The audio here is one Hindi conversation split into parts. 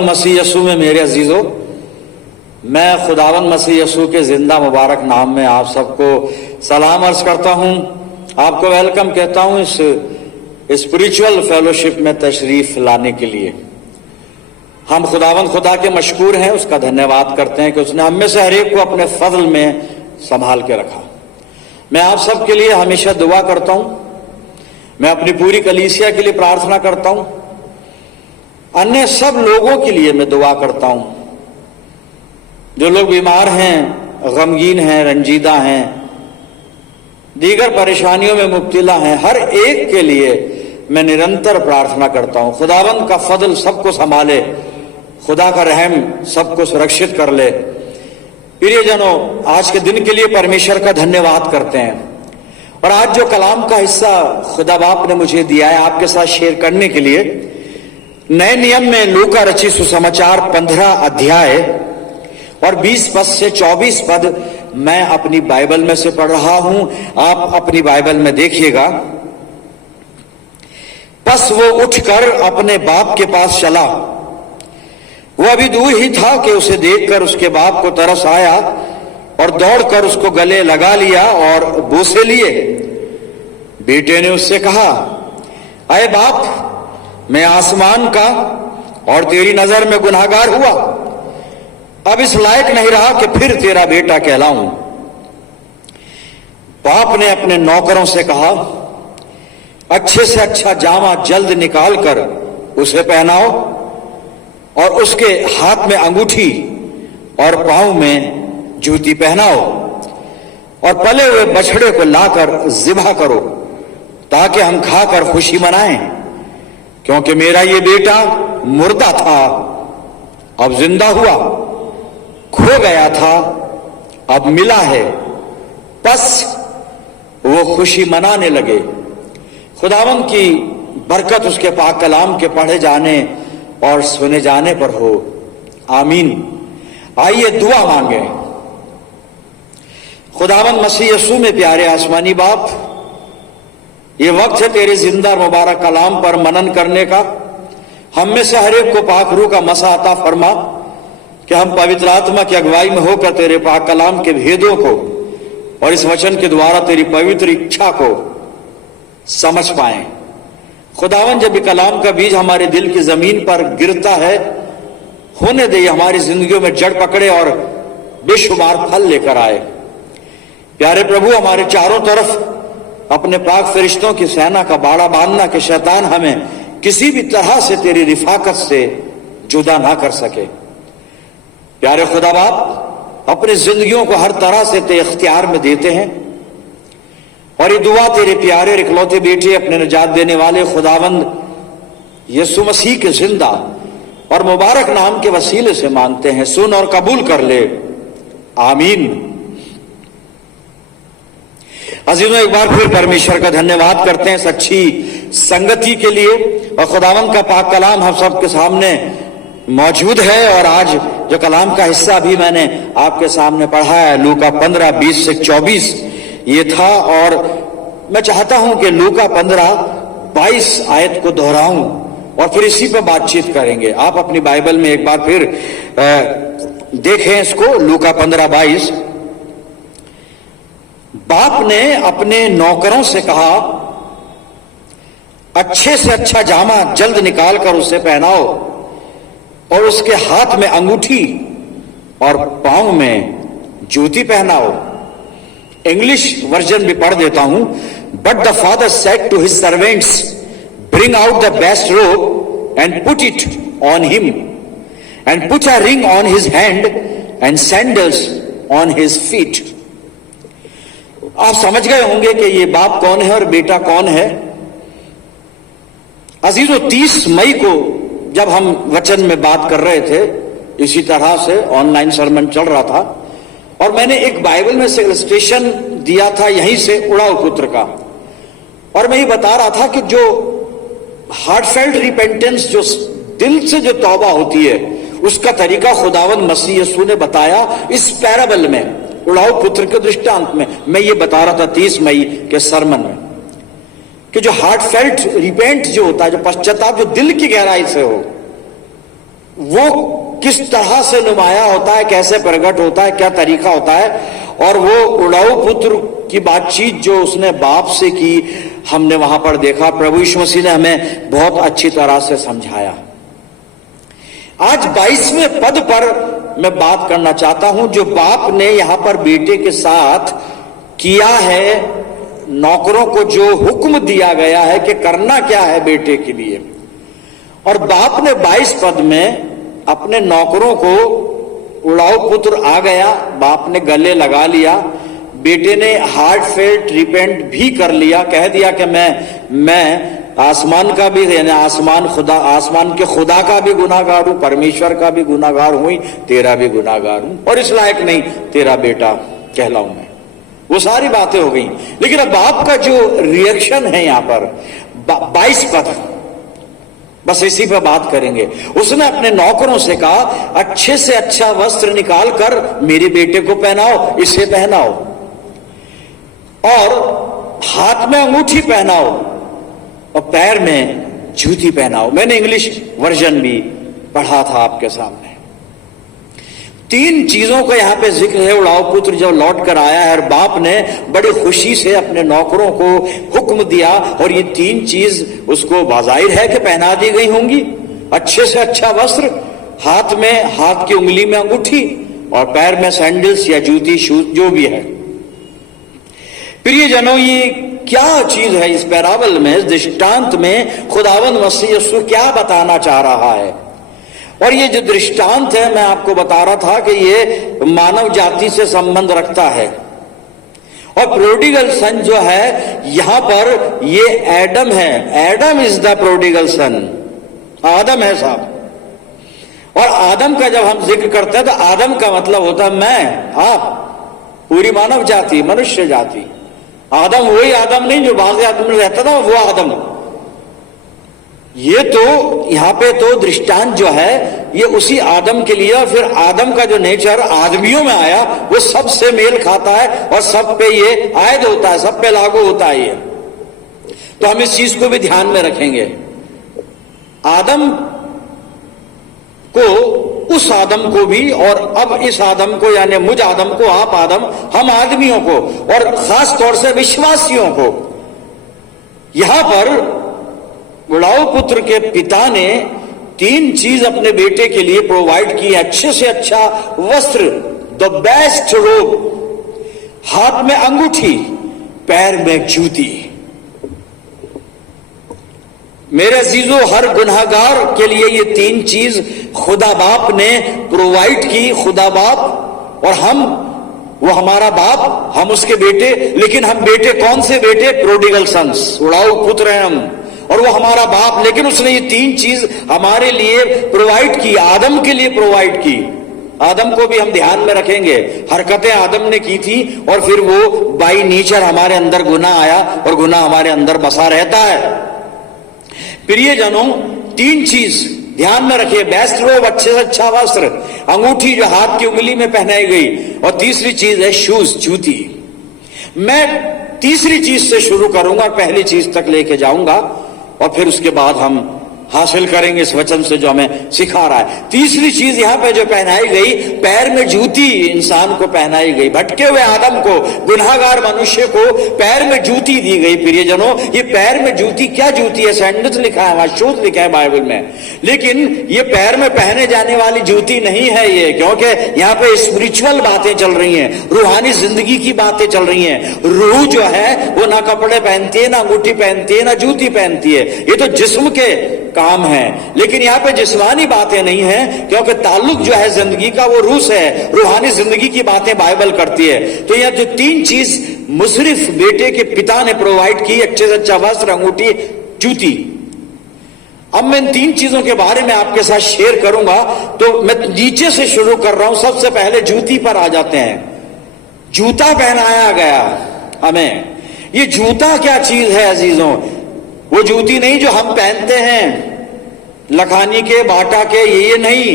खुदावन मसीह यसू में मेरे अजीजों, मैं खुदावन मसीह यसू के जिंदा मुबारक नाम में आप सबको सलाम अर्ज करता हूं, आपको वेलकम कहता हूं इस स्पिरिचुअल फेलोशिप में तशरीफ लाने के लिए। हम खुदावन खुदा के मशकूर हैं, उसका धन्यवाद करते हैं कि उसने हम में से हर एक को अपने फजल में संभाल के रखा। मैं आप सब के लिए हमेशा दुआ करता हूं, मैं अपनी पूरी कलीसिया के लिए प्रार्थना करता हूं, अन्य सब लोगों के लिए मैं दुआ करता हूं जो लोग बीमार हैं, गमगीन हैं, रंजीदा हैं, दीगर परेशानियों में मुब्तला हैं। हर एक के लिए मैं निरंतर प्रार्थना करता हूं खुदावंद का फजल सबको संभाले, खुदा का रहम सबको सुरक्षित कर ले। प्रियजनों, आज के दिन के लिए परमेश्वर का धन्यवाद करते हैं और आज जो कलाम का हिस्सा खुदा बाप ने मुझे दिया है आपके साथ शेयर करने के लिए, नए नियम में लूका रचित सुसमाचार 15 अध्याय और 20 पद से 24 पद मैं अपनी बाइबल में से पढ़ रहा हूं। आप अपनी बाइबल में देखिएगा। बस वो उठकर अपने बाप के पास चला। वो अभी दूर ही था कि उसे देखकर उसके बाप को तरस आया और दौड़कर उसको गले लगा लिया और बोसे लिए। बेटे ने उससे कहा, अरे बाप, मैं आसमान का और तेरी नजर में गुनाहगार हुआ, अब इस लायक नहीं रहा कि फिर तेरा बेटा कहलाऊं। बाप ने अपने नौकरों से कहा, अच्छे से अच्छा जामा जल्द निकाल कर उसे पहनाओ और उसके हाथ में अंगूठी और पांव में जूती पहनाओ और पले हुए बछड़े को लाकर ज़िबा करो ताकि हम खाकर खुशी मनाएं, क्योंकि मेरा ये बेटा मुर्दा था, अब जिंदा हुआ, खो गया था, अब मिला है। बस वो खुशी मनाने लगे। खुदावंद की बरकत उसके पाक कलाम के पढ़े जाने और सुने जाने पर हो, आमीन। आइए दुआ मांगे। खुदावंद मसीह यसू में प्यारे आसमानी बाप, ये वक्त है तेरे जिंदा मुबारक कलाम पर मनन करने का। हम में से हर एक को पाक रूह का मसा अता फरमा कि हम पवित्र आत्मा की अगुवाई में होकर तेरे पाक कलाम के भेदों को और इस वचन के द्वारा तेरी पवित्र इच्छा को समझ पाएं। खुदावन, जब ये कलाम का बीज हमारे दिल की जमीन पर गिरता है, होने दे हमारी जिंदगियों में जड़ पकड़े और बेशुमार फल लेकर आए। प्यारे प्रभु, हमारे चारों तरफ अपने पाक फरिश्तों की सेना का बाड़ा बांधना कि शैतान हमें किसी भी तरह से तेरी रिफाकत से जुदा ना कर सके। प्यारे खुदा बाप, अपनी जिंदगियों को हर तरह से तेरे इख्तियार में देते हैं और ये दुआ तेरे प्यारे इकलौते बेटे अपने निजात देने वाले खुदावंद यीशु मसीह के जिंदा और मुबारक नाम के वसीले से मांगते हैं। सुन और कबूल कर ले, आमीन। अजीजों, एक बार फिर परमेश्वर का धन्यवाद करते हैं इस अच्छी संगति के लिए और खुदावंद का पाक कलाम हम सबके सामने मौजूद है। और आज जो कलाम का हिस्सा भी मैंने आपके सामने पढ़ा है, लूका 15 20 से 24 ये था, और मैं चाहता हूं कि लूका 15 22 आयत को दोहराऊं और फिर इसी पर बातचीत करेंगे। आप अपनी बाइबल में एक बार फिर देखें इसको। लूका 15 22, बाप ने अपने नौकरों से कहा, अच्छे से अच्छा जामा जल्द निकाल कर उसे पहनाओ और उसके हाथ में अंगूठी और पांव में जूती पहनाओ। इंग्लिश वर्जन भी पढ़ देता हूं। But the father said to his servants, bring out the best robe and put it on him and put a ring on his hand and sandals on his feet. आप समझ गए होंगे कि ये बाप कौन है और बेटा कौन है। अजीजों, 30 मई को जब हम वचन में बात कर रहे थे, इसी तरह से ऑनलाइन सरमन चल रहा था और मैंने एक बाइबल में से इलस्ट्रेशन दिया था यहीं से उड़ाऊ पुत्र का, और मैं ये बता रहा था कि जो हार्टफेल्ट रिपेंटेंस, जो दिल से जो तौबा होती है, उसका तरीका खुदावंद मसीह यीशु ने बताया इस पैराबल में, उड़ाऊ पुत्र के दृष्टांत में। मैं ये बता रहा था 30 मई के सरमन में कि जो हार्टफेल्ट रिपेंट जो होता है, जो पश्चाताप जो दिल की गहराई से हो, वो किस तरह से नुमाया होता है, कैसे प्रकट होता है, क्या तरीका होता है। और वो उड़ाऊ पुत्र की बातचीत जो उसने बाप से की, हमने वहां पर देखा। प्रभु यीशु मसीह ने हमें बहुत अच्छी तरह से समझाया। आज 22वें पद पर मैं बात करना चाहता हूं, जो बाप ने यहां पर बेटे के साथ किया है, नौकरों को जो हुक्म दिया गया है कि करना क्या है बेटे के लिए। और बाप ने 22 पद में अपने नौकरों को, उड़ाऊ पुत्र आ गया, बाप ने गले लगा लिया, बेटे ने हार्ट फेल्ट रिपेंट भी कर लिया, कह दिया कि मैं आसमान का भी, यानी आसमान के खुदा का भी गुनाहगार हूं, परमेश्वर का भी गुनाहगार हूं, तेरा भी गुनाहगार हूं, और इस लायक नहीं तेरा बेटा कहलाऊं मैं। वो सारी बातें हो गई। लेकिन अब बाप का जो रिएक्शन है यहां पर 22 पद, बस इसी पर बात करेंगे। उसने अपने नौकरों से कहा, अच्छे से अच्छा वस्त्र निकाल कर मेरे बेटे को पहनाओ, इसे पहनाओ, और हाथ में अंगूठी पहनाओ और पैर में जूती पहनाओ। मैंने इंग्लिश वर्जन भी पढ़ा था आपके सामने। 3 चीजों का यहां पे जिक्र है। उड़ाऊ पुत्र जब लौट कर आया है और बाप ने बड़ी खुशी से अपने नौकरों को हुक्म दिया, और ये 3 चीज उसको बाज़ाहिर है कि पहना दी गई होंगी। अच्छे से अच्छा वस्त्र, हाथ में, हाथ की उंगली में अंगूठी, और पैर में सैंडल्स या जूती, शूज जो भी है। प्रियजनों, ये क्या चीज है इस पैराबल में, इस दृष्टांत में खुदावंद मसीह यीशु क्या बताना चाह रहा है। और ये जो दृष्टांत है, मैं आपको बता रहा था कि ये मानव जाति से संबंध रखता है। और प्रोडिगल सन जो है यहां पर, ये एडम है। Adam is the prodigal son, आदम है साहब। और आदम का जब हम जिक्र करते हैं तो आदम का मतलब होता है मैं, आप, पूरी मानव जाति, मनुष्य जाति। आदम वही आदम नहीं जो बाज़ आदम में रहता था, वो आदम। ये तो यहां पे तो दृष्टांत जो है ये उसी आदम के लिए। और फिर आदम का जो नेचर आदमियों में आया वो सबसे मेल खाता है और सब पे ये आयद होता है, सब पे लागू होता है ये। तो हम इस चीज को भी ध्यान में रखेंगे। आदम को, उस आदम को भी, और अब इस आदम को, यानी मुझ आदम को, आप आदम, हम आदमियों को, और खास तौर से विश्वासियों को, यहां पर उड़ाऊ पुत्र के पिता ने 3 चीज अपने बेटे के लिए प्रोवाइड की। अच्छे से अच्छा वस्त्र, द बेस्ट रोब, हाथ में अंगूठी, पैर में जूती। मेरे अजीजों, हर गुनाहगार के लिए ये 3 चीज खुदा बाप ने प्रोवाइड की। खुदा बाप, और हम, वो हमारा बाप, हम उसके बेटे। लेकिन हम बेटे कौन से बेटे? प्रोडिगल सन्स, उड़ाऊ पुत्र हैं हम, और वो हमारा बाप। लेकिन उसने ये 3 चीज हमारे लिए प्रोवाइड की, आदम के लिए प्रोवाइड की। आदम को भी हम ध्यान में रखेंगे। हरकतें आदम ने की थी, और फिर वो बाई नेचर हमारे अंदर गुनाह आया, और गुनाह हमारे अंदर बसा रहता है। प्रियजनों, 3 चीज ध्यान में रखिए। बेस्ट रोब, अच्छे से अच्छा वस्त्र, अंगूठी जो हाथ की उंगली में पहनाई गई, और तीसरी चीज है शूज, जूती। मैं तीसरी चीज से शुरू करूंगा, पहली चीज तक लेके जाऊंगा, और फिर उसके बाद हम हासिल करेंगे इस वचन से जो हमें सिखा रहा है। तीसरी चीज यहां पे जो पहनाई गई, पैर में जूती इंसान को पहनाई गई। भटके हुए आदम को, गुनाहगार मनुष्य को पैर में जूती दी गई। प्रियजनों, ये पैर में जूती, क्या जूती है? सैंडल्स लिखा है, वहां शूज लिखा है बाइबल में, लेकिन ये पैर में पहने जाने वाली जूती नहीं है ये, क्योंकि यहाँ पे स्पिरिचुअल बातें चल रही हैं, रूहानी जिंदगी की बातें चल रही हैं। रूह जो है वो ना कपड़े पहनती है, ना अंगूठी पहनती है, ना जूती पहनती है। ये तो जिस्म के काम है, लेकिन यहाँ पे जिस्मानी बातें नहीं है, क्योंकि ताल्लुक जो है जिंदगी का वो रूह से है। रूहानी जिंदगी की बातें बाइबल करती है। तो यह जो 3 चीज मुशर्रिफ बेटे के पिता ने प्रोवाइड की, अच्छे से अच्छा वस्त्र, अंगूठी, जूती। अब मैं इन 3 चीजों के बारे में आपके साथ शेयर करूंगा। तो मैं नीचे से शुरू कर रहा हूं। सबसे पहले जूती पर आ जाते हैं। जूता पहनाया गया हमें। ये जूता क्या चीज है अजीजों? वो जूती नहीं जो हम पहनते हैं लखानी के, बाटा के, ये नहीं,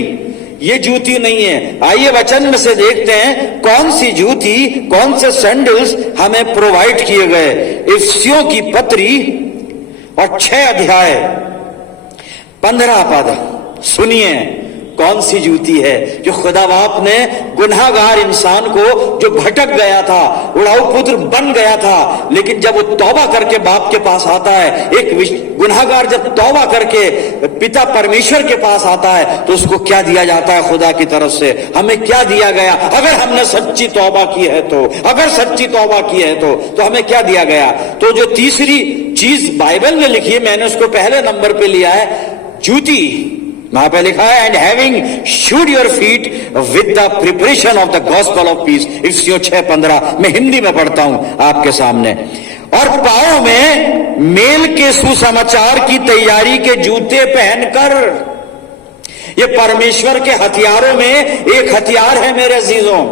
ये जूती नहीं है। आइए वचन में से देखते हैं कौन सी जूती, कौन से सैंडल्स हमें प्रोवाइड किए गए। इफिसियों की पत्री और 6 अध्याय 15 पद सुनिए। कौन सी जूती है जो खुदा बाप ने गुनाहगार इंसान को, जो भटक गया था, उड़ाऊ पुत्र बन गया था, लेकिन जब वो तौबा करके बाप के पास आता है, एक गुनाहगार जब तौबा करके पिता परमेश्वर के पास आता है तो उसको क्या दिया जाता है खुदा की तरफ से? हमें क्या दिया गया? अगर हमने सच्ची तौबा की है तो, अगर सच्ची तौबा की है तो हमें क्या दिया गया? तो जो तीसरी चीज बाइबल में लिखी है, मैंने उसको पहले नंबर पे लिया है, जूती। वहां पे लिखा है, and having shod your feet with the preparation of the gospel of peace. इफ्सियों 6:15 मैं हिंदी में पढ़ता हूं आपके सामने। और पांव में मेल के सुसमाचार की तैयारी के जूते पहनकर। ये परमेश्वर के हथियारों में एक हथियार है मेरे अजीजों।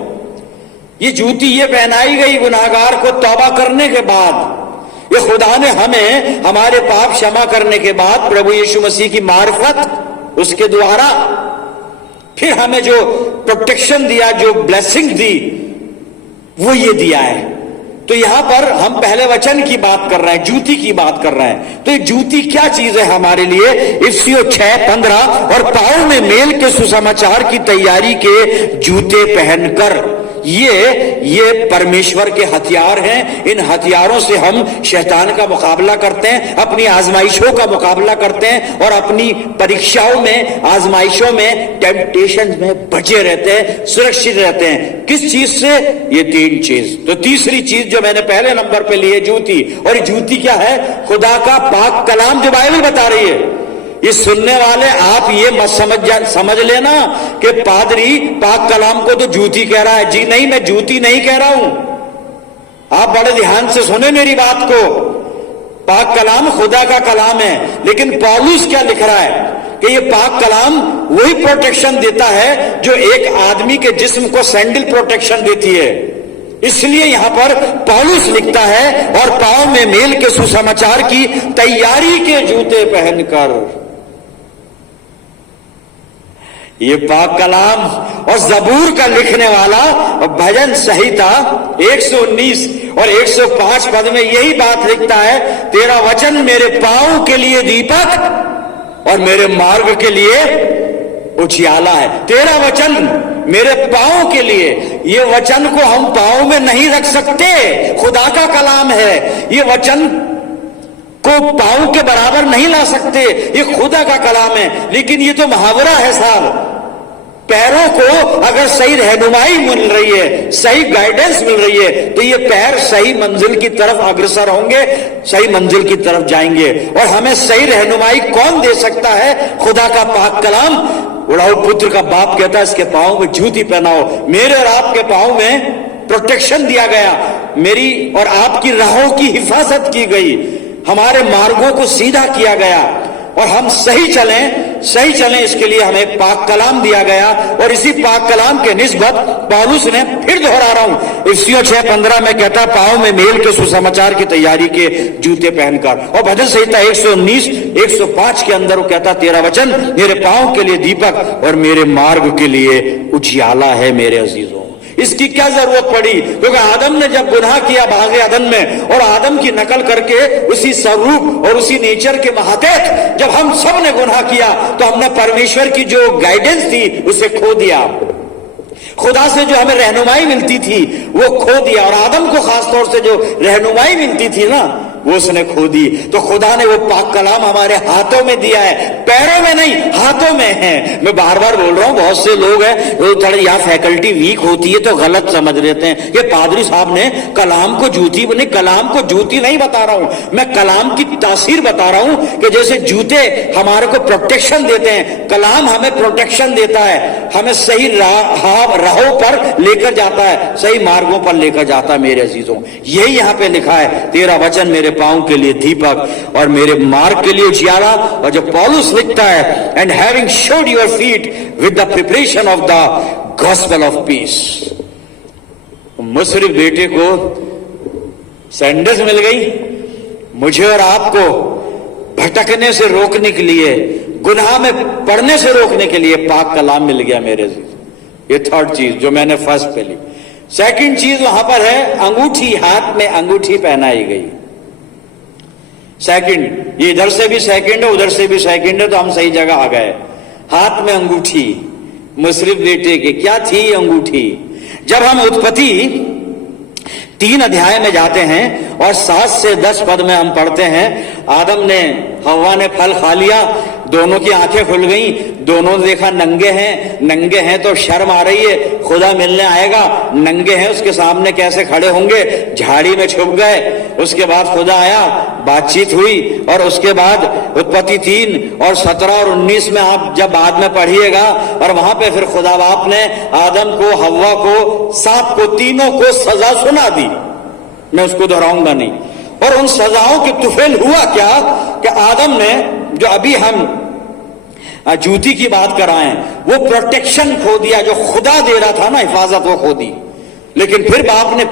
ये जूती ये पहनाई गई गुनाहगार को तौबा करने के बाद। ये खुदा ने हमें हमारे पाप क्षमा करने के बाद प्रभु यीशु मसीह की मार्फत, उसके द्वारा फिर हमें जो प्रोटेक्शन दिया, जो ब्लेसिंग दी, वो ये दिया है। तो यहां पर हम पहले वचन की बात कर रहे हैं, जूती की बात कर रहे हैं। तो ये जूती क्या चीज है हमारे लिए? इफ्सियों 6:15, और पांव में मेल के सुसमाचार की तैयारी के जूते पहनकर। ये परमेश्वर के हथियार हैं। इन हथियारों से हम शैतान का मुकाबला करते हैं, अपनी आजमाइशों का मुकाबला करते हैं और अपनी परीक्षाओं में, आजमाइशों में, टेम्पटेशन में बचे रहते हैं, सुरक्षित रहते हैं। किस चीज से? ये तीन चीज। तो तीसरी चीज जो मैंने पहले नंबर पे ली है, जूती। और जूती क्या है? खुदा का पाक कलाम, जो बाइबल बता रही है। ये सुनने वाले आप ये मत समझ लेना कि पादरी पाक कलाम को तो जूती कह रहा है। जी नहीं, मैं जूती नहीं कह रहा हूं। आप बड़े ध्यान से सुने मेरी बात को। पाक कलाम खुदा का कलाम है, लेकिन पौलुस क्या लिख रहा है कि ये पाक कलाम वही प्रोटेक्शन देता है जो एक आदमी के जिस्म को सैंडल प्रोटेक्शन देती है। इसलिए यहां पर पौलुस लिखता है, और पांव में मेल के सुसमाचार की तैयारी के जूते पहनकर। ये पाक कलाम और जबूर का लिखने वाला भजन संहिता 119 और 105 पद में यही बात लिखता है, तेरा वचन मेरे पांव के लिए दीपक और मेरे मार्ग के लिए उजियाला है। तेरा वचन मेरे पांव के लिए। ये वचन को हम पांव में नहीं रख सकते, खुदा का कलाम है। ये वचन को पांव के बराबर नहीं ला सकते, ये खुदा का कलाम है। लेकिन ये तो मुहावरा है साहब। पैरों को अगर सही रहनुमाई मिल रही है, सही गाइडेंस मिल रही है, तो ये पैर सही मंजिल की तरफ अग्रसर होंगे, सही मंजिल की तरफ जाएंगे। और हमें सही रहनुमाई कौन दे सकता है? खुदा का पाक कलाम। उड़ाऊ पुत्र का बाप कहता है, इसके पांव में जूती पहनाओ। मेरे और आपके पांव में प्रोटेक्शन दिया गया, मेरी और आपकी राहों की हिफाजत की गई, हमारे मार्गों को सीधा किया गया, और हम सही चलें इसके लिए हमें पाक कलाम दिया गया। और इसी पाक कलाम के निस्बत पौलुस ने, फिर दोहरा रहा हूं, इफ्सियों 6:15 में कहता, पांव में मेल के सुसमाचार की तैयारी के जूते पहनकर। और भजन संहिता 119 105 के अंदर वो कहता, तेरा वचन मेरे पांव के लिए दीपक और मेरे मार्ग के लिए उजियाला है। मेरे अजीजों, इसकी क्या जरूरत पड़ी? क्योंकि आदम ने जब गुनाह किया भागे अदन में, और आदम की नकल करके उसी स्वरूप और उसी नेचर के महतेत जब हम सब ने गुनाह किया, तो हमने परमेश्वर की जो गाइडेंस थी उसे खो दिया। खुदा से जो हमें रहनुमाई मिलती थी वो खो दिया, और आदम को खासतौर से जो रहनुमाई मिलती थी ना, वो उसने खो दी। तो खुदा ने वो पाक कलाम हमारे हाथों में दिया है, पैरों में नहीं, हाथों में है। मैं बार बार बोल रहा हूं, बहुत से लोग हैं वो थोड़ी या फैकल्टी वीक होती है तो गलत समझ लेते हैं। ये पादरी साहब ने कलाम को जूती बने, कलाम को जूती नहीं बता रहा हूं मैं, कलाम की तासीर बता रहा हूं कि जैसे जूते हमारे को प्रोटेक्शन देते हैं, कलाम हमें प्रोटेक्शन देता है, हमें सही राहों पर लेकर जाता है, सही मार्गों पर लेकर जाता है। मेरे अजीजों, यही यहां पे लिखा है, तेरा वचन मेरे पांव के लिए दीपक और मेरे मार्ग के लिए उजियाला। और जब पौलुस लिखता है, and having shod your feet with the preparation of the gospel of peace. मुसरिफ बेटे को सैंडल्स मिल गई, मुझे और आपको भटकने से रोकने के लिए, गुनाह में पड़ने से रोकने के लिए पाक कलाम मिल गया। मेरे ये थर्ड चीज जो मैंने फर्स्ट पे ली। सेकंड चीज वहां पर है अंगूठी, हाथ में अंगूठी पहनाई गई। सेकंड, ये इधर से भी सेकंड है, उधर से भी सेकंड है, तो हम सही जगह आ गए। हाथ में अंगूठी, मुशर्रफ बेटे के। क्या थी अंगूठी? जब हम उत्पत्ति 3 अध्याय में जाते हैं और 7 से 10 पद में हम पढ़ते हैं, आदम ने हव्वा ने फल खा लिया, दोनों की आंखें खुल गई, दोनों ने देखा नंगे हैं तो शर्म आ रही है, खुदा मिलने आएगा, नंगे हैं, उसके सामने कैसे खड़े होंगे, झाड़ी में छुप गए। उसके बाद खुदा आया, बातचीत हुई, और उसके बाद उत्पत्ति 3 और 17 और 19 में आप जब बाद में पढ़िएगा, और वहां पे फिर खुदा बाप ने आदम को, हव्वा को, सांप को, तीनों को सजा सुना दी। मैं उसको दोहराऊंगा नहीं। और उन सजाओं के तुफेल हुआ क्या कि आदम ने, जो अभी हम जूती की बात कर रहे हैं, वो प्रोटेक्शन खो दिया जो खुदा दे रहा था ना, हिफाजत, वो खो दी। लेकिन फिर बाप ने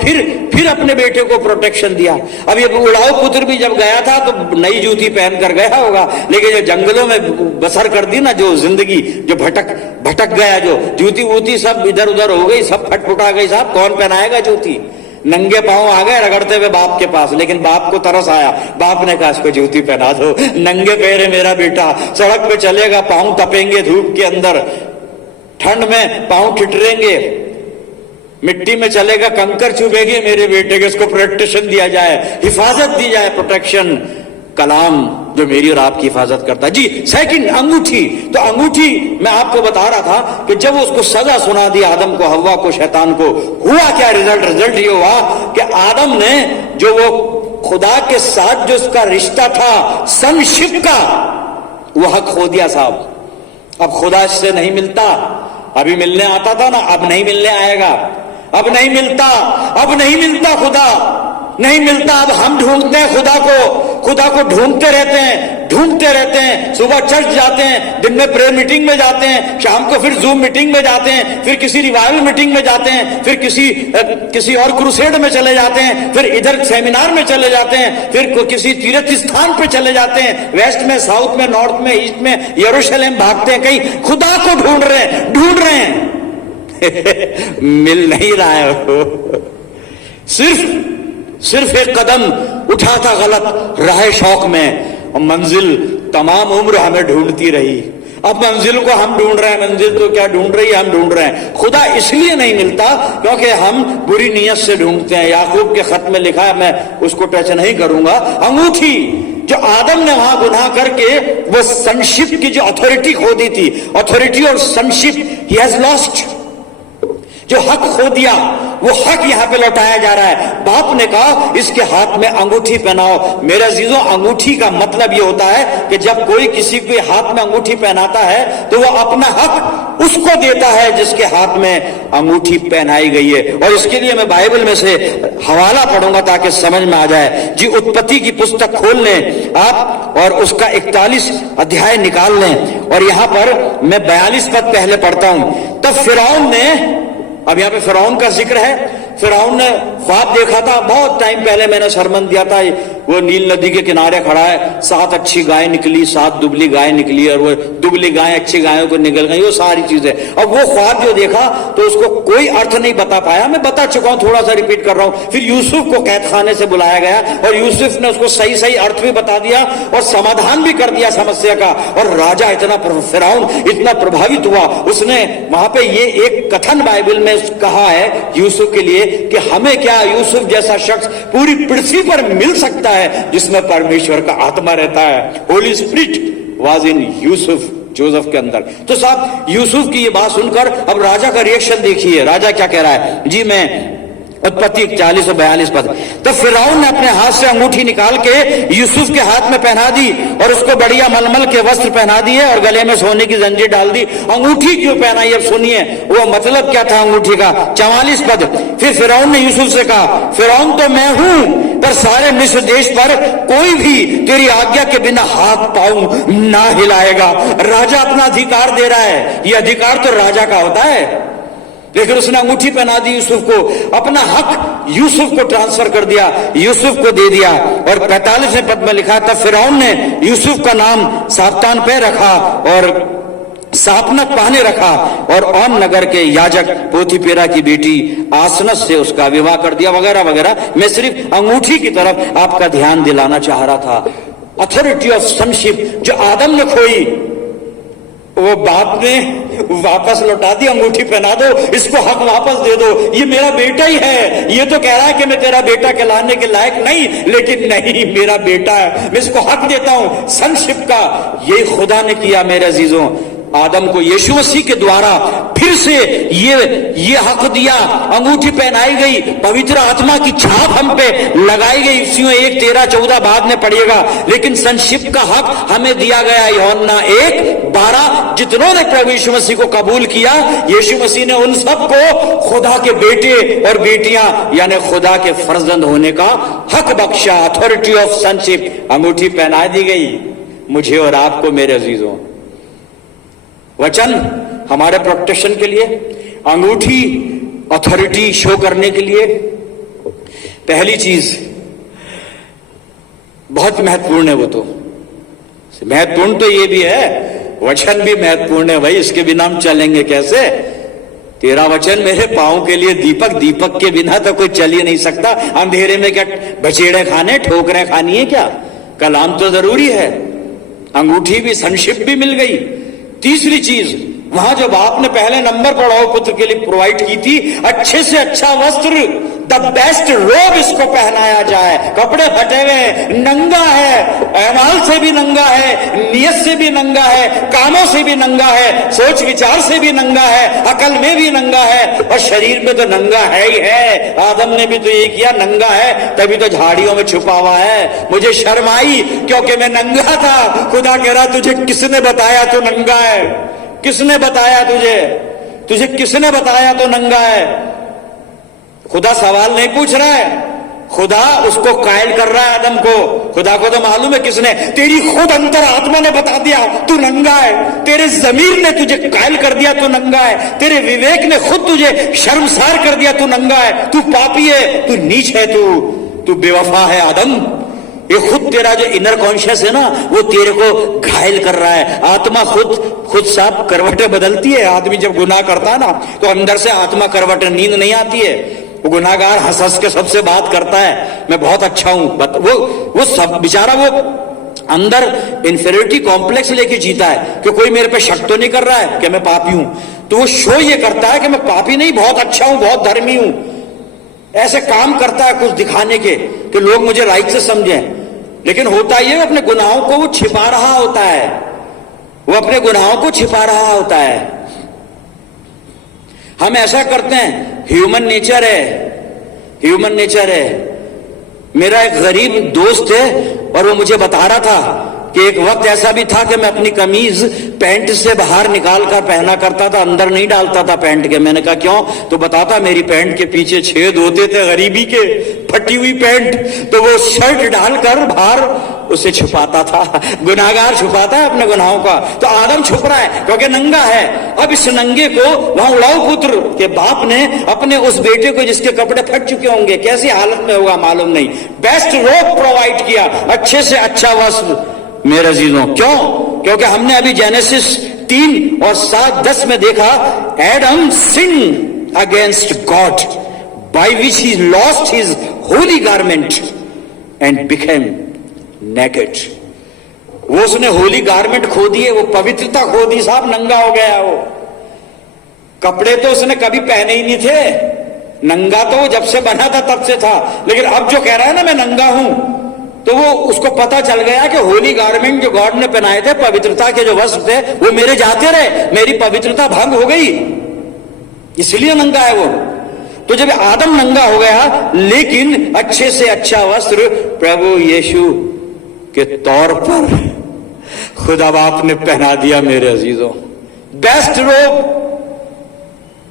फिर अपने बेटे को प्रोटेक्शन दिया। अब ये उड़ाऊ पुत्र भी जब गया था तो नई जूती पहन कर गया होगा, लेकिन जो जंगलों में बसर कर दी ना, जो जिंदगी जो भटक गया, जो जूती वूती सब इधर उधर हो गई, सब फटफुटा गई, साहब कौन पहनाएगा जूती? नंगे पांव आ गए रगड़ते हुए बाप के पास, लेकिन बाप को तरस आया, बाप ने कहा इसको जूती पहना दो, नंगे पैर है मेरा बेटा, सड़क पे चलेगा, पांव तपेंगे धूप के अंदर, ठंड में पांव ठिठरेंगे, मिट्टी में चलेगा, कंकर चुभेगी मेरे बेटे के, इसको प्रोटेक्शन दिया जाए, हिफाजत दी जाए, प्रोटेक्शन, कलाम जो मेरी और आपकी हिफाजत करता है। जी, सेकंड अंगूठी। तो अंगूठी मैं आपको बता रहा था कि जब उसको सजा सुना दी आदम को, हव्वा को, शैतान को, हुआ क्या? रिजल्ट ये हुआ कि आदम ने जो वो खुदा के साथ जो उसका रिश्ता था, सनशिप का, वो हक खो दिया साहब। अब खुदा से नहीं मिलता, अभी मिलने आता था ना, अब नहीं मिलने आएगा, अब नहीं मिलता खुदा नहीं मिलता। अब हम ढूंढते हैं खुदा को ढूंढते रहते हैं। सुबह चर्च जाते हैं, दिन में प्रेयर मीटिंग में जाते हैं, शाम को फिर जूम मीटिंग में जाते हैं, फिर किसी रिवाइवल मीटिंग में जाते हैं, फिर किसी और क्रूसेड में चले जाते हैं, फिर इधर सेमिनार में चले जाते हैं, फिर किसी तीर्थ स्थान पे चले जाते हैं, वेस्ट में, साउथ में, नॉर्थ में, ईस्ट में, यरूशलेम भागते हैं, कहीं खुदा को ढूंढ रहे हैं मिल नहीं रहा है वो। सिर्फ एक कदम उठा था गलत राह शौक में, और मंजिल तमाम उम्र हमें ढूंढती रही। अब मंजिल को हम ढूंढ रहे हैं, मंजिल तो क्या ढूंढ रही है, हम ढूंढ रहे हैं। खुदा इसलिए नहीं मिलता क्योंकि हम बुरी नीयत से ढूंढते हैं। याकूब के खत में लिखा है, मैं उसको टच नहीं करूंगा, अंगूठी जो आदम ने वहां गुनाह करके वो सनशिप की जो अथॉरिटी खो दी थी, अथॉरिटी और सनशिप ही हैज लॉस्ट, जो हक खो दिया, वो हक यहां पे लौटाया जा रहा है। बाप ने कहा इसके हाथ में अंगूठी पहनाओ। मेरे अजीजों, अंगूठी का मतलब ये होता है कि जब कोई किसी के हाथ में अंगूठी पहनाता है तो वो अपना हक उसको देता है जिसके हाथ में अंगूठी पहनाई गई है। और इसके लिए मैं बाइबल में से हवाला पढ़ूंगा ताकि समझ में आ जाए। जी, उत्पत्ति की पुस्तक खोल लें आप और उसका 41 अध्याय निकाल लें, और यहां पर मैं 42 पद पहले पढ़ता हूं। तब फिरौन ने, अब यहां पे फिरौन का जिक्र है, फिरौन ने ख्वाब देखा था, बहुत टाइम पहले मैंने सरमन दिया था, वो नील नदी के किनारे खड़ा है, 7 अच्छी गाय निकली, 7 दुबली गाय निकली, और वो दुबली गाय अच्छी गायों को निकल गई, वो सारी चीजें। अब वो ख्वाब जो देखा तो उसको कोई अर्थ नहीं बता पाया, मैं बता चुका हूं, थोड़ा सा रिपीट कर रहा हूं। फिर यूसुफ को कैद खाने से बुलाया गया और यूसुफ ने उसको सही सही अर्थ भी बता दिया और समाधान भी कर दिया समस्या का। और राजा फिरौन इतना प्रभावित हुआ, उसने वहां पे ये एक कथन बाइबल में कहा है यूसुफ के लिए कि हमें क्या, यूसुफ जैसा शख्स पूरी पृथ्वी पर मिल सकता है जिसमें परमेश्वर का आत्मा रहता है। Holi spirit was in Yusuf, Joseph के अंदर। तो साहब, यूसुफ की ये बात सुनकर अब राजा का रिएक्शन देखिए, राजा क्या कह रहा है। जी, मैं उत्पत्ति 40 और 42 पद। तो फिरौन ने अपने हाथ से अंगूठी निकाल के यूसुफ के हाथ में पहना दी और उसको बढ़िया मलमल के वस्त्र पहना दिए और गले में सोने की जंजीर डाल दी। अंगूठी क्यों पहनाई, अब सुनिए वो मतलब क्या था अंगूठी का। 44 पद। फिर फिरौन ने यूसुफ से कहा, फिरौन तो मैं हूं, पर सारे मिस्र देश पर कोई भी तेरी आज्ञा के बिना हाथ पांव ना हिलाएगा। राजा अपना अधिकार दे रहा है, ये अधिकार तो राजा का होता है, लेकिन उसने अंगूठी पहना दी यूसुफ को, अपना हक यूसुफ को ट्रांसफर कर दिया, यूसुफ को दे दिया। और 45वें पद में लिखा था, फिरौन ने यूसुफ का नाम साप्तान पे रखा और सापनत पहने रखा और ओन नगर के याजक पोतीपेरा की बेटी आसनत से उसका विवाह कर दिया, वगैरह वगैरह। मैं सिर्फ अंगूठी की तरफ आपका ध्यान दिलाना चाह रहा था। अथॉरिटी ऑफ सनशिप जो आदम ने खोई, वो बाप ने वापस लौटा दी, अंगूठी पहना दो, इसको हक वापस दे दो, ये मेरा बेटा ही है। ये तो कह रहा है कि मैं तेरा बेटा कहलाने के लायक नहीं, लेकिन नहीं, मेरा बेटा है, मैं इसको हक देता हूं सनशिप का। ये खुदा ने किया मेरे अजीजों। आदम को यीशु मसीह के द्वारा फिर से ये हक दिया, अंगूठी पहनाई गई, पवित्र आत्मा की छाप हम पे लगाई गई। इफ्सियों 1:13-14 बाद में पढ़िएगा। लेकिन संशिप का हक हमें दिया गया। यूहन्ना 1:12, जितनों ने प्रभु यीशु मसीह को कबूल किया, यीशु मसीह ने उन सबको खुदा के बेटे और बेटियां यानी खुदा के फर्जंद होने का हक बख्शा। अथॉरिटी ऑफ सनशिप अंगूठी पहना दी गई मुझे और आपको मेरे अजीजों। वचन हमारे प्रोटेक्शन के लिए, अंगूठी अथॉरिटी शो करने के लिए। पहली चीज बहुत महत्वपूर्ण है, वो तो महत्वपूर्ण तो ये भी है, वचन भी महत्वपूर्ण है भाई, इसके बिना हम चलेंगे कैसे? तेरा वचन मेरे पांव के लिए दीपक, दीपक के बिना तो कोई चल ही नहीं सकता। अंधेरे में क्या बचेड़े खाने, ठोकरें खानी है क्या? कलाम तो जरूरी है। अंगूठी भी, सनशिप भी मिल गई। तीसरी चीज, वहां जो बाप ने पहले नंबर पढ़ाओ पुत्र के लिए प्रोवाइड की थी, अच्छे से अच्छा वस्त्र, द बेस्ट रोब इसको पहनाया जाए। कपड़े फटे हुए, नंगा है, अमाल से भी नंगा है, नियत से भी नंगा है, कामों से भी नंगा है, सोच विचार से भी नंगा है, अकल में भी नंगा है, और शरीर में तो नंगा है ही है। आदम ने भी तो ये किया, नंगा है, तभी तो झाड़ियों में छुपा हुआ है। मुझे शर्म आई क्योंकि मैं नंगा था। खुदा कह रहा तुझे किसने बताया तू नंगा है? किसने बताया तुझे? तुझे किसने बताया तो नंगा है? खुदा सवाल नहीं पूछ रहा है, खुदा उसको कायल कर रहा है आदम को। खुदा को तो मालूम है किसने, तेरी खुद अंतर आत्मा ने बता दिया तू नंगा है, तेरे जमीर ने तुझे कायल कर दिया तू नंगा है, तेरे विवेक ने खुद तुझे शर्मसार कर दिया तू नंगा है, तू पापी है, तू नीच है, तू बेवफा है आदम। ये खुद तेरा जो इनर कॉन्शियस है ना, वो तेरे को घायल कर रहा है। आत्मा खुद साफ करवटें बदलती है। आदमी जब गुनाह करता है ना, तो अंदर से आत्मा करवटें, नींद नहीं आती है। वो गुनाहगार हंस हंस के सबसे बात करता है, मैं बहुत अच्छा हूं। वो सब बेचारा वो अंदर इंफीरियरिटी कॉम्प्लेक्स लेके जीता है कि कोई मेरे पे शक तो नहीं कर रहा है कि मैं पापी हूं। तो वो शो ये करता है कि मैं पापी नहीं, बहुत अच्छा हूं, बहुत धर्मी हूं। ऐसे काम करता है कुछ दिखाने के कि लोग मुझे राइट से समझें। लेकिन होता ये अपने गुनाहों को वो छिपा रहा होता है, वो अपने गुनाहों को छिपा रहा होता है। हम ऐसा करते हैं, ह्यूमन नेचर है, ह्यूमन नेचर है। मेरा एक गरीब दोस्त है और वो मुझे बता रहा था कि एक वक्त ऐसा भी था कि मैं अपनी कमीज पैंट से बाहर निकाल कर पहना करता था, अंदर नहीं डालता था पैंट के। मैंने कहा क्यों? तो बताता मेरी पैंट के पीछे छेद होते थे गरीबी के, फटी हुई पैंट, तो वो शर्ट डालकर बाहर उसे छुपाता था। गुनाहगार छुपाता है अपने गुनाहों का, तो आदम छुप रहा है क्योंकि नंगा है। अब इस नंगे को वहां उड़ाऊ पुत्र के बाप ने अपने उस बेटे को, जिसके कपड़े फट चुके होंगे, कैसी हालत में होगा मालूम नहीं, बेस्ट रोब प्रोवाइड किया, अच्छे से अच्छा वस्त्र मेरे अजीजों। क्यों? क्योंकि हमने अभी जेनेसिस 3 और 7:10 में देखा, Adam sin against God by which he lost his holy garment and became naked. वो उसने होली गारमेंट खो दिए, वो पवित्रता खो दी साहब, नंगा हो गया। वो कपड़े तो उसने कभी पहने ही नहीं थे, नंगा तो वो जब से बना था तब से था। लेकिन अब जो कह रहा है ना मैं नंगा हूं, तो वो उसको पता चल गया कि होली गारमेंट जो गॉड ने पहनाए थे, पवित्रता के जो वस्त्र थे, वो मेरे जाते रहे, मेरी पवित्रता भंग हो गई, इसलिए नंगा है वो। तो जब आदम नंगा हो गया, लेकिन अच्छे से अच्छा वस्त्र प्रभु यीशु के तौर पर खुदा बाप ने पहना दिया मेरे अजीजों। बेस्ट रोब,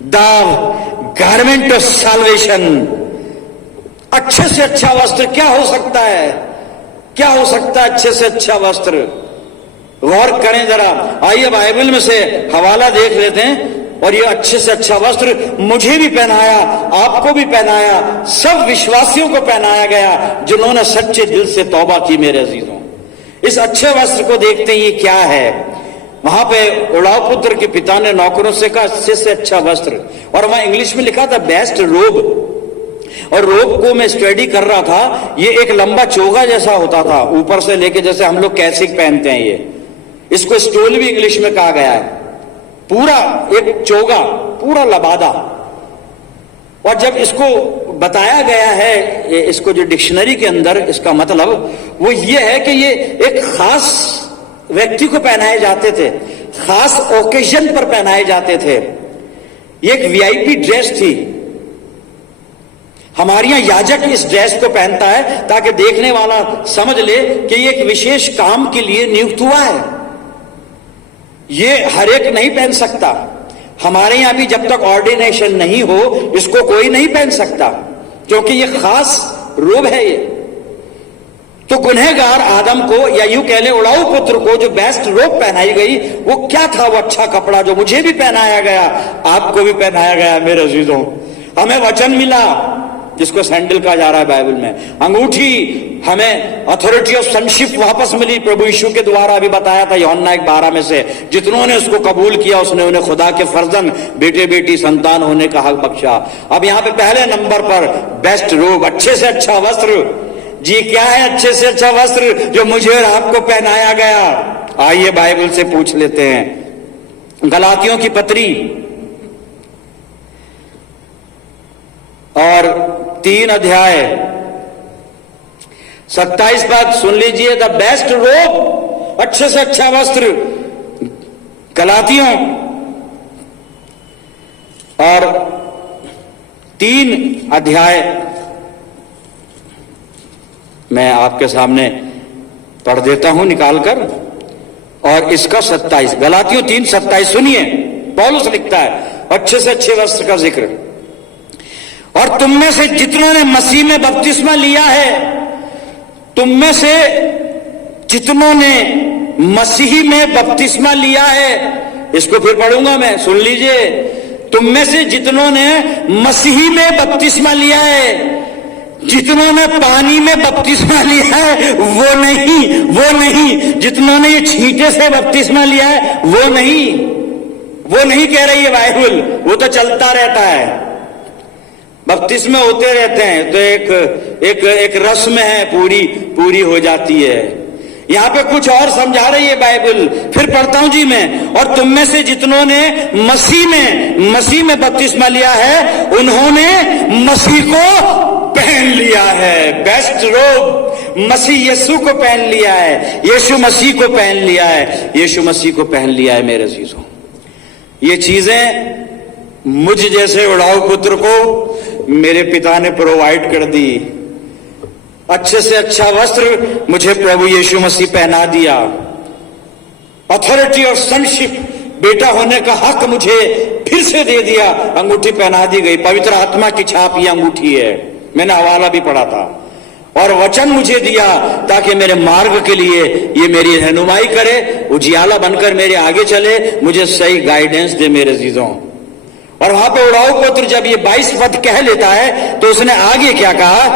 द गारमेंट ऑफ साल्वेशन। अच्छे से अच्छा वस्त्र क्या हो सकता है? क्या हो सकता है अच्छे से अच्छा वस्त्र? गौर करें जरा, आइए बाइबल में से हवाला देख लेते हैं। और ये अच्छे से अच्छा वस्त्र मुझे भी पहनाया, आपको भी पहनाया, सब विश्वासियों को पहनाया गया जिन्होंने सच्चे दिल से तौबा की मेरे अजीजों। इस अच्छे वस्त्र को देखते हैं ये क्या है। वहां पे उड़ाऊ पुत्र के पिता ने नौकरों से कहा अच्छे से अच्छा वस्त्र, और वहां इंग्लिश में लिखा था बेस्ट रोब। और रोब को मैं स्टडी कर रहा था, ये एक लंबा चोगा जैसा होता था ऊपर से लेके, जैसे हम लोग कैसे पहनते हैं ये, इसको स्टोल भी इंग्लिश में कहा गया है। पूरा एक चोगा, पूरा लबादा। और जब इसको बताया गया है, इसको जो डिक्शनरी के अंदर इसका मतलब वो ये है कि ये एक खास व्यक्ति को पहनाए जाते थे, खास ओकेजन पर पहनाए जाते थे। ये एक वीआईपी ड्रेस थी। हमारे यहां याजक इस ड्रेस को पहनता है ताकि देखने वाला समझ ले कि ये एक विशेष काम के लिए नियुक्त हुआ है। ये हर एक नहीं पहन सकता। हमारे यहां भी जब तक ऑर्डिनेशन नहीं हो इसको कोई नहीं पहन सकता, क्योंकि ये खास रोब है। ये तो गुनहगार आदम को, या यूं कह ले उड़ाऊ पुत्र को, जो बेस्ट रोब पहनाई गई वो क्या था? वो अच्छा कपड़ा जो मुझे भी पहनाया गया, आपको भी पहनाया गया। मेरे अजीजों, हमें वचन मिला जिसको सैंडल कहा जा रहा है बाइबल में। अंगूठी, हमें अथॉरिटी ऑफ सनशिप वापस मिली प्रभु यीशु के द्वारा। अभी बताया था यूहन्ना 1:12 में से, जितनों ने उसको कबूल किया उसने उन्हें खुदा के फर्जंद, बेटे बेटी संतान होने का हक बख्शा। अब यहां पे पहले नंबर पर बेस्ट रोब, अच्छे से अच्छा वस्त्र। जी क्या है अच्छे से अच्छा वस्त्र जो मुझे और आपको पहनाया गया? आइए बाइबल से पूछ लेते हैं। गलातियों की पत्री और 3 अध्याय 27 पद सुन लीजिए। द बेस्ट रोब, अच्छे से अच्छा वस्त्र, गलातियों और 3 अध्याय मैं आपके सामने पढ़ देता हूं निकालकर, और इसका 27, गलातियों 3:27 सुनिए। पौलुस लिखता है अच्छे से अच्छे वस्त्र का जिक्र। और तुम में से जितनों ने मसीह में बपतिस्मा लिया है, तुम में से जितनों ने मसीह में बपतिस्मा लिया है, इसको फिर पढ़ूंगा मैं, सुन लीजिए। तुम में से जितनों ने मसीह में बपतिस्मा लिया है, जितनों ने पानी में बपतिस्मा लिया है वो नहीं, जितनों ने ये छींटे से बपतिस्मा लिया है वो नहीं कह रही है बाइबल। वो तो चलता रहता है, बपतिस्मे होते रहते हैं, तो एक रस्म है, पूरी हो जाती है। यहां पे कुछ और समझा रही है बाइबल। फिर पढ़ता हूं जी मैं। और तुम में से जितनों ने मसीह में बपतिस्मा लिया है, उन्होंने मसीह को पहन लिया है। बेस्ट रोब, मसीह यीशु को पहन लिया है, यीशु मसीह को पहन लिया है, यीशु मसीह को पहन लिया है। मेरे अजीजों, ये चीजें मुझ जैसे उड़ाऊ पुत्र को मेरे पिता ने प्रोवाइड कर दी। अच्छे से अच्छा वस्त्र मुझे प्रभु यीशु मसीह पहना दिया। अथॉरिटी और सनशिप, बेटा होने का हक मुझे फिर से दे दिया। अंगूठी पहना दी गई, पवित्र आत्मा की छाप ये अंगूठी है। मैंने हवाला भी पढ़ा था। और वचन मुझे दिया ताकि मेरे मार्ग के लिए ये मेरी रहनुमाई करे, उजियाला बनकर मेरे आगे चले, मुझे सही गाइडेंस दे। मेरे अजीजों, और वहां पे उड़ाऊ पुत्र जब ये 22 पद कह लेता है तो उसने आगे क्या कहा?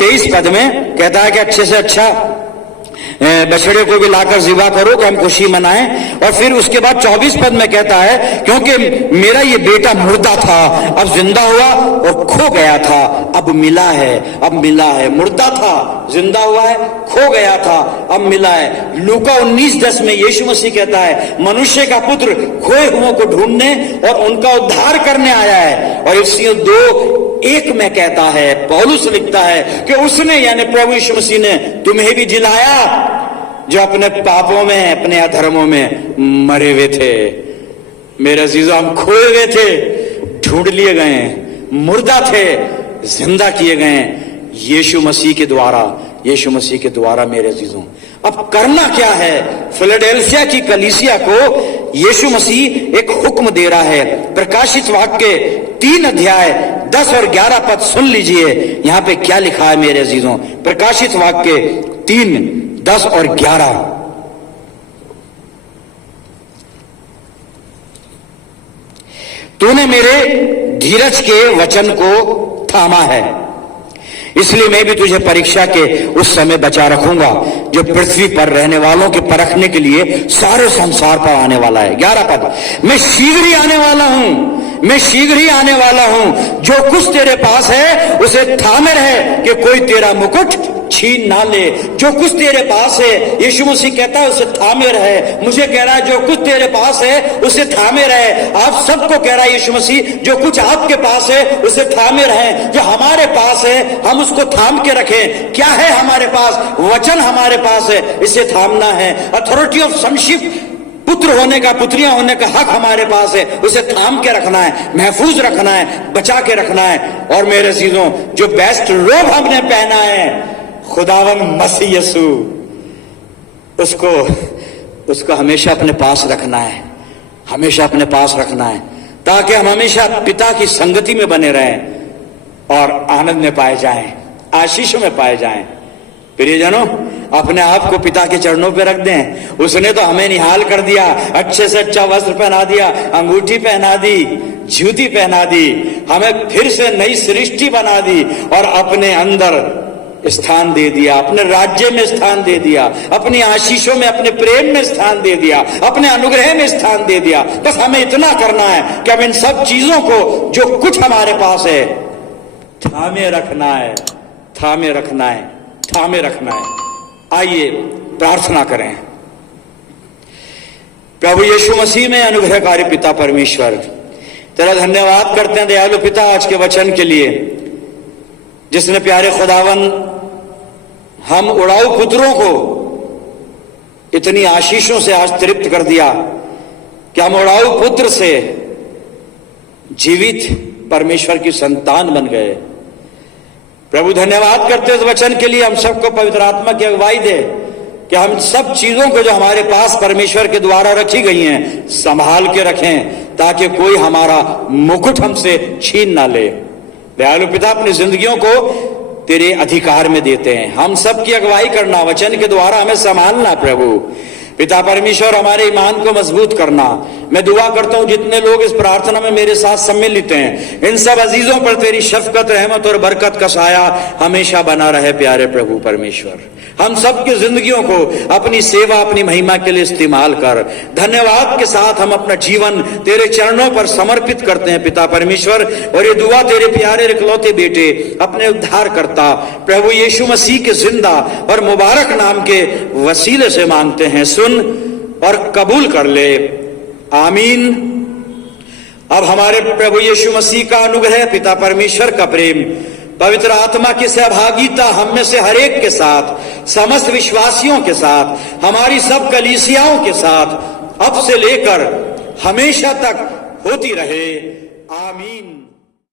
23 पद में कहता है कि अच्छे से अच्छा बछड़े को भी लाकर ज़िबा करो कि हम खुशी मनाएं। और फिर उसके बाद 24 पद में कहता है क्योंकि मेरा ये बेटा मुर्दा था, अब जिंदा हुआ, और खो गया था, अब मिला है। मुर्दा था, जिंदा हुआ है, खो गया था, अब मिला है। लूका 19:10 में यीशु मसीह कहता है मनुष्य का पुत्र खोए हुओं को ढूंढने और उनका उद्धार करने आया है। और इफ्सियों 2:1 में कहता है, पौलुस लिखता है कि उसने, यानी प्रभु यीशु मसीह ने तुम्हें भी जिलाया जो अपने पापों में, अपने अधर्मों में मरे हुए थे। मेरे अजीजों, हम खोए हुए थे, ढूंढ लिए गए, मुर्दा थे, जिंदा किए गए यीशु मसीह के द्वारा। मेरे अजीजों, अब करना क्या है? फिलाडेल्फिया की कलीसिया को यीशु मसीह एक हुक्म दे रहा है। प्रकाशित वाक्य 3 अध्याय 10 और 11 पद सुन लीजिए। यहां पे क्या लिखा है मेरे अजीजों? प्रकाशित वाक्य 3, 10 और 11। तूने मेरे धीरज के वचन को थामा है, इसलिए मैं भी तुझे परीक्षा के उस समय बचा रखूंगा जो पृथ्वी पर रहने वालों के परखने के लिए सारे संसार पर आने वाला है। 11 पद, मैं शीघ्र ही आने वाला हूं, जो कुछ तेरे पास है उसे थामे रहे कि कोई तेरा मुकुट छीन ना ले। जो कुछ तेरे पास है, यीशु मसीह कहता है, उसे थामे रहे। मुझे कह रहा है जो कुछ तेरे पास है उसे थामे रहे। आप सबको कह रहा है यीशु मसीह, जो कुछ आपके पास है उसे थामे रहे। जो हमारे पास है हम उसको थाम के रखें। क्या है हमारे पास? वचन हमारे पास है, इसे थामना है। अथॉरिटी ऑफ sonship, पुत्र होने का, पुत्रियां होने का हक हमारे पास है, उसे थाम के रखना है, महफूज रखना है, बचा के रखना है। और मेरे अजीजों, जो बेस्ट रोब हमने पहना है, खुदावन मसीह यीशु, उसको हमेशा अपने पास रखना है, हमेशा अपने पास रखना है, ताकि हम हमेशा पिता की संगति में बने रहें और आनंद में पाए जाएं, आशीषों में पाए जाएं। प्रियजनों, अपने आप को पिता के चरणों पे रख दें। उसने तो हमें निहाल कर दिया, अच्छे से अच्छा वस्त्र पहना दिया, अंगूठी पहना दी, जूती पहना दी, हमें फिर से नई सृष्टि बना दी और अपने अंदर स्थान दे दिया, अपने राज्य में स्थान दे दिया, अपनी आशीषों में, अपने प्रेम में स्थान दे दिया, अपने अनुग्रह में स्थान दे दिया। बस हमें इतना करना है कि अब इन सब चीजों को, जो कुछ हमारे पास है, थामे रखना है, थामे रखना है, थामे रखना है। आइए प्रार्थना करें। प्रभु यीशु मसीह में अनुग्रहकारी पिता परमेश्वर, तेरा धन्यवाद करते हैं दयालु पिता आज के वचन के लिए, जिसने प्यारे खुदावन हम उड़ाऊ पुत्रों को इतनी आशीषों से आज तृप्त कर दिया कि हम उड़ाऊ पुत्र से जीवित परमेश्वर की संतान बन गए। प्रभु धन्यवाद करते इस वचन के लिए। हम सबको पवित्र आत्मा की अगुवाई दे कि हम सब चीजों को जो हमारे पास परमेश्वर के द्वारा रखी गई हैं संभाल के रखें, ताकि कोई हमारा मुकुट हमसे छीन ना ले। दयालु पिता, अपनी जिंदगियों को तेरे अधिकार में देते हैं। हम सब की अगुवाई करना, वचन के द्वारा हमें संभालना। प्रभु पिता परमेश्वर, हमारे ईमान को मजबूत करना। मैं दुआ करता हूं जितने लोग इस प्रार्थना में मेरे साथ सम्मिलित हैं, इन सब अजीजों पर तेरी शफकत, रहमत और बरकत का साया हमेशा बना रहे। प्यारे प्रभु परमेश्वर, हम सबकी जिंदगियों को अपनी सेवा, अपनी महिमा के लिए इस्तेमाल कर। धन्यवाद के साथ हम अपना जीवन तेरे चरणों पर समर्पित करते हैं पिता परमेश्वर। और ये दुआ तेरे प्यारे इकलौते बेटे, अपने उद्धारकर्ता प्रभु यीशु मसीह के जिंदा और मुबारक नाम के वसीले से मांगते हैं। सुन और कबूल कर ले, आमीन। अब हमारे प्रभु यीशु मसीह का अनुग्रह, पिता परमेश्वर का प्रेम, पवित्र आत्मा की सहभागिता हम में से हर एक के साथ, समस्त विश्वासियों के साथ, हमारी सब कलीसियाओं के साथ अब से लेकर हमेशा तक होती रहे। आमीन।